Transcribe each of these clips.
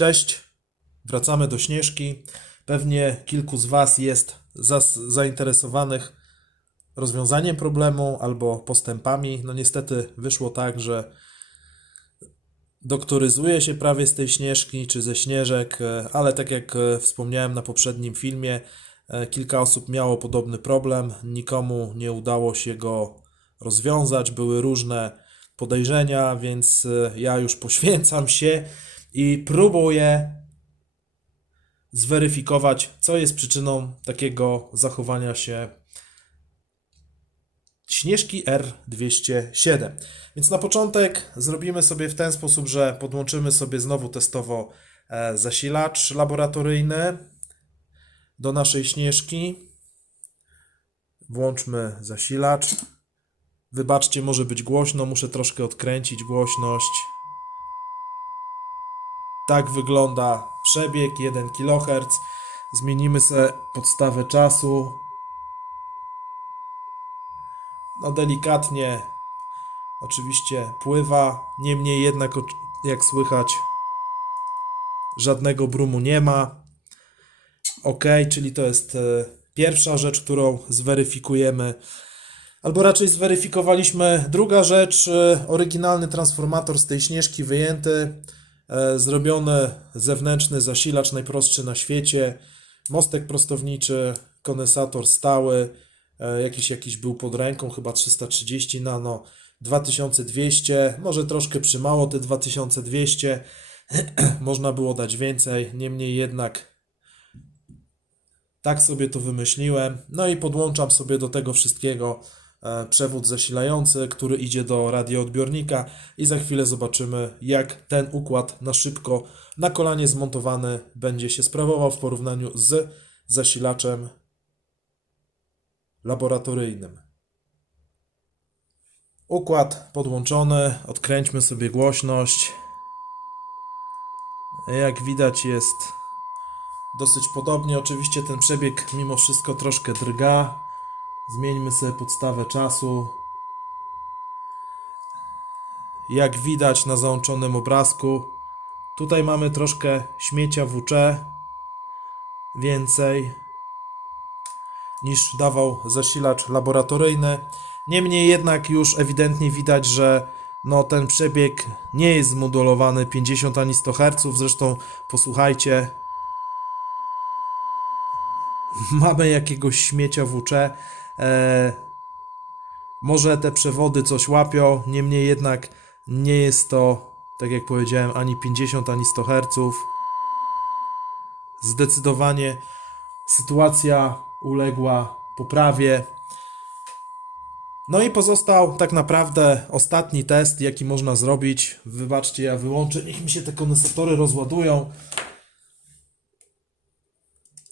Cześć, wracamy do Śnieżki. Pewnie kilku z Was jest zainteresowanych rozwiązaniem problemu albo postępami. No niestety wyszło tak, że doktoryzuje się prawie z tej Śnieżki czy ze Śnieżek, ale tak jak wspomniałem na poprzednim filmie, kilka osób miało podobny problem, nikomu nie udało się go rozwiązać, były różne podejrzenia, więc ja już poświęcam się i próbuję zweryfikować, co jest przyczyną takiego zachowania się Śnieżki R207. Więc na początek zrobimy sobie w ten sposób, że podłączymy sobie znowu testowo e, zasilacz laboratoryjny do naszej Śnieżki. Włączmy zasilacz. Wybaczcie, może być głośno, muszę troszkę odkręcić głośność. Tak wygląda przebieg 1 kHz. Zmienimy sobie podstawę czasu. No delikatnie oczywiście pływa, niemniej jednak jak słychać żadnego brumu nie ma. Ok, czyli to jest e, pierwsza rzecz, którą zweryfikujemy. Albo raczej zweryfikowaliśmy. Druga rzecz, e, oryginalny transformator z tej śnieżki wyjęty, e, zrobiony zewnętrzny zasilacz najprostszy na świecie, mostek prostowniczy, kondensator stały, e, jakiś, jakiś był pod ręką, chyba 330 nano, 2200, może troszkę przymało te 2200, można było dać więcej, niemniej jednak tak sobie to wymyśliłem. No i podłączam sobie do tego wszystkiego przewód zasilający, który idzie do radioodbiornika i za chwilę zobaczymy, jak ten układ na szybko, na kolanie zmontowany będzie się sprawował w porównaniu z zasilaczem laboratoryjnym. Układ podłączony, odkręćmy sobie głośność. Jak widać jest dosyć podobnie. Oczywiście ten przebieg mimo wszystko troszkę drga. Zmieńmy sobie podstawę czasu. Jak widać na załączonym obrazku, tutaj mamy troszkę śmiecia WC więcej niż dawał zasilacz laboratoryjny. Niemniej jednak już ewidentnie widać, że no, ten przebieg nie jest zmodulowany 50 ani 100 Hz. Zresztą posłuchajcie, mamy jakiegoś śmiecia WC. E, może te przewody coś łapią, niemniej jednak nie jest to, tak jak powiedziałem, ani 50, ani 100 Hz. Zdecydowanie sytuacja uległa poprawie. No i pozostał tak naprawdę ostatni test, jaki można zrobić. Wybaczcie, ja wyłączę, niech mi się te kondensatory rozładują.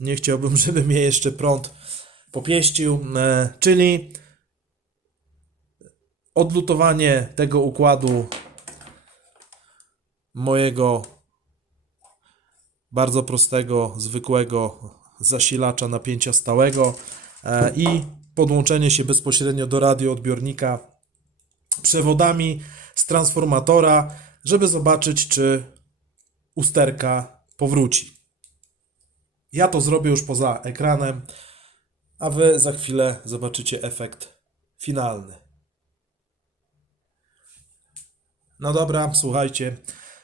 Nie chciałbym, żeby mnie jeszcze prąd popieścił, e, czyli odlutowanie tego układu mojego bardzo prostego, zwykłego zasilacza napięcia stałego e, i podłączenie się bezpośrednio do radioodbiornika przewodami z transformatora, żeby zobaczyć, czy usterka powróci. Ja to zrobię już poza ekranem, a Wy za chwilę zobaczycie efekt finalny. No dobra, słuchajcie.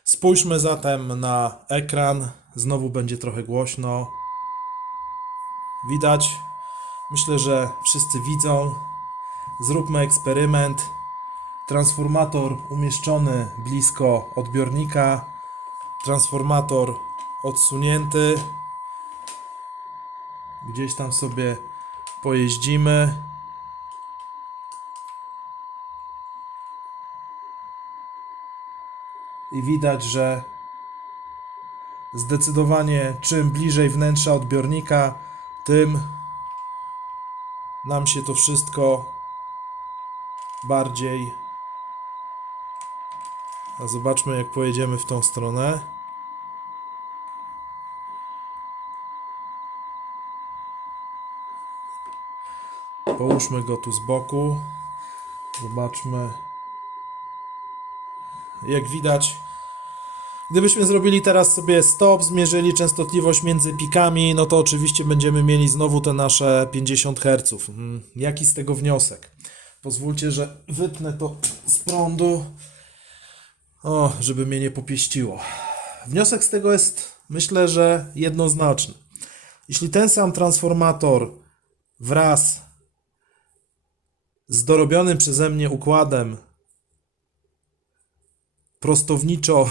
Spójrzmy zatem na ekran. Znowu będzie trochę głośno. Widać? Myślę, że wszyscy widzą. Zróbmy eksperyment. Transformator umieszczony blisko odbiornika. Transformator odsunięty. Gdzieś tam sobie pojeździmy. I widać, że zdecydowanie czym bliżej wnętrza odbiornika, tym nam się to wszystko bardziej. A zobaczmy, jak pojedziemy w tą stronę. Połóżmy go tu z boku. Zobaczmy. Jak widać, Gdybyśmy zrobili teraz sobie stop, zmierzyli częstotliwość między pikami, no to oczywiście będziemy mieli znowu te nasze 50 Hz. Mm, Jaki z tego wniosek? Pozwólcie, że wypnę to z prądu. O, żeby mnie nie popieściło. Wniosek z tego jest, myślę, że jednoznaczny. Jeśli ten sam transformator wraz z dorobionym przeze mnie układem prostowniczo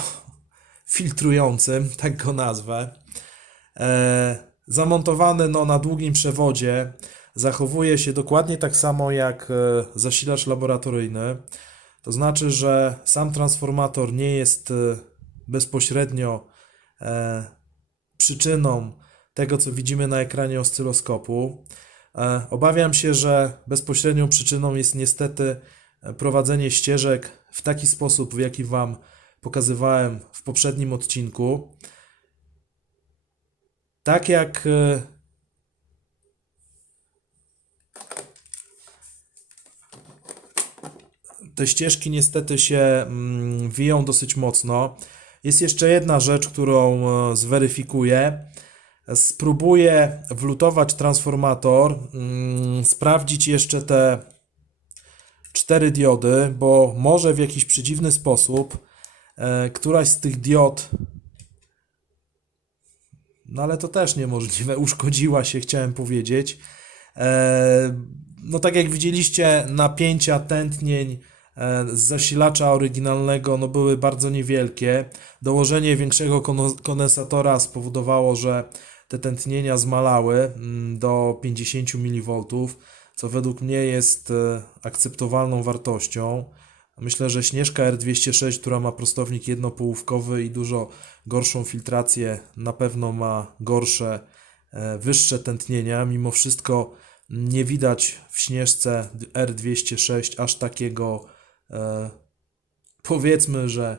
filtrującym, tak go nazwę, e, zamontowany no, na długim przewodzie, zachowuje się dokładnie tak samo jak e, zasilacz laboratoryjny. To znaczy, że sam transformator nie jest e, bezpośrednio e, przyczyną tego, co widzimy na ekranie oscyloskopu. E, Obawiam się, że bezpośrednią przyczyną jest niestety e, prowadzenie ścieżek w taki sposób, w jaki Wam pokazywałem w poprzednim odcinku. Tak jak e, te ścieżki niestety się mm, wiją dosyć mocno. Jest jeszcze jedna rzecz, którą zweryfikuję. Spróbuję wlutować transformator, mm, sprawdzić jeszcze te cztery diody, bo może w jakiś przedziwny sposób e, któraś z tych diod, no ale to też niemożliwe, uszkodziła się, chciałem powiedzieć. E, no tak jak widzieliście, napięcia tętnień e, z zasilacza oryginalnego no były bardzo niewielkie. Dołożenie większego kondensatora spowodowało, że te tętnienia zmalały mm, do 50 mV, co według mnie jest e, akceptowalną wartością. Myślę, że Śnieżka R206, która ma prostownik jednopołówkowy i dużo gorszą filtrację, na pewno ma gorsze, e, wyższe tętnienia. Mimo wszystko nie widać w Śnieżce R206 aż takiego, e, powiedzmy, że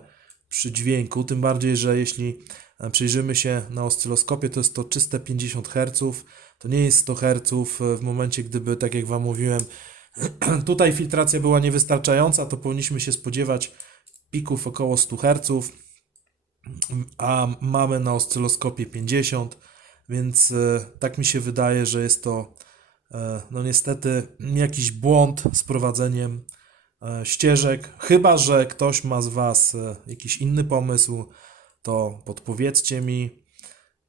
przydźwięku. Tym bardziej, że jeśli przyjrzymy się na oscyloskopie, to jest to czyste 50 Hz. To nie jest 100 Hz w momencie, gdyby, tak jak Wam mówiłem, tutaj filtracja była niewystarczająca, to powinniśmy się spodziewać pików około 100 Hz, a mamy na oscyloskopie 50, więc e, tak mi się wydaje, że jest to e, no niestety jakiś błąd z prowadzeniem e, ścieżek. Chyba, że ktoś ma z Was e, jakiś inny pomysł, to podpowiedzcie mi.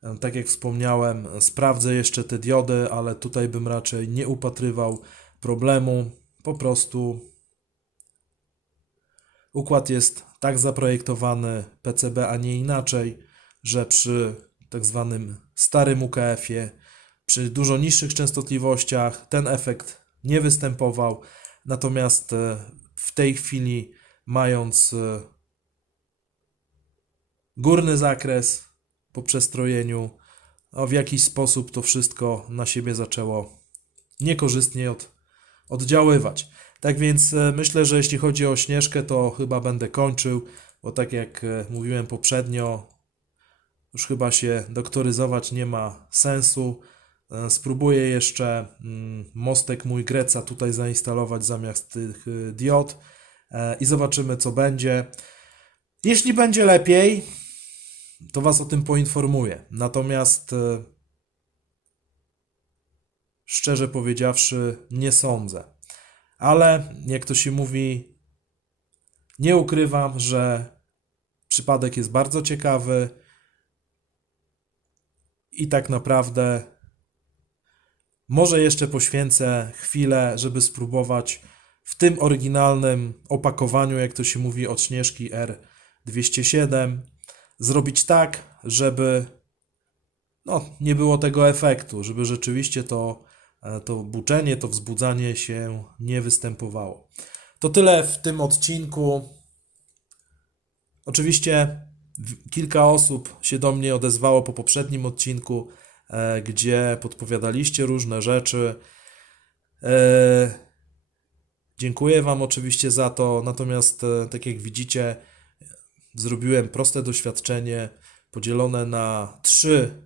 E, Tak jak wspomniałem, sprawdzę jeszcze te diody, ale tutaj bym raczej nie upatrywał problemu. Po prostu układ jest tak zaprojektowany PCB, a nie inaczej, że przy tak zwanym starym UKF-ie, przy dużo niższych częstotliwościach ten efekt nie występował. Natomiast e, w tej chwili, mając e, górny zakres po przestrojeniu, no w jakiś sposób to wszystko na siebie zaczęło niekorzystnie od, oddziaływać. Tak więc e, myślę, że jeśli chodzi o Śnieżkę, to chyba będę kończył, bo tak jak e, mówiłem poprzednio, już chyba się doktoryzować nie ma sensu. E, Spróbuję jeszcze mm, mostek mój Greca tutaj zainstalować zamiast tych diod i zobaczymy co będzie. Jeśli będzie lepiej, to Was o tym poinformuję. Natomiast e, szczerze powiedziawszy, nie sądzę. Ale jak to się mówi, nie ukrywam, że przypadek jest bardzo ciekawy i tak naprawdę może jeszcze poświęcę chwilę, żeby spróbować w tym oryginalnym opakowaniu, jak to się mówi, od Śnieżki R207, zrobić tak, żeby no, nie było tego efektu, żeby rzeczywiście to, e, to buczenie, to wzbudzanie się nie występowało. To tyle w tym odcinku. Oczywiście kilka osób się do mnie odezwało po poprzednim odcinku, e, gdzie podpowiadaliście różne rzeczy. E, dziękuję Wam oczywiście za to, natomiast tak jak widzicie, zrobiłem proste doświadczenie podzielone na trzy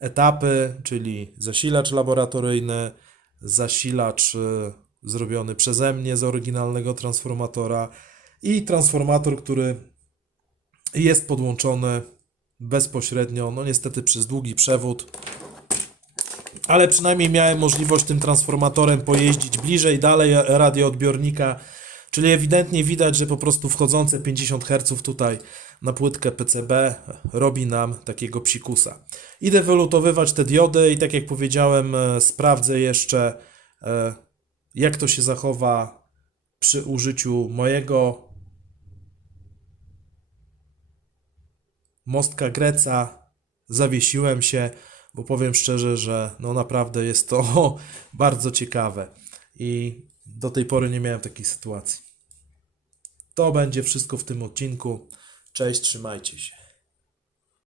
etapy, czyli zasilacz laboratoryjny, zasilacz e, zrobiony przeze mnie z oryginalnego transformatora i transformator, który jest podłączony bezpośrednio, no niestety przez długi przewód, ale przynajmniej miałem możliwość tym transformatorem pojeździć bliżej, dalej radioodbiornika, czyli ewidentnie widać, że po prostu wchodzące 50 Hz tutaj na płytkę PCB robi nam takiego psikusa. Idę wylutowywać te diody i tak jak powiedziałem, e, sprawdzę jeszcze e, jak to się zachowa przy użyciu mojego mostka Greca. Zawiesiłem się, bo powiem szczerze, że no naprawdę jest to bardzo ciekawe i do tej pory nie miałem takiej sytuacji. To będzie wszystko w tym odcinku. Cześć, trzymajcie się.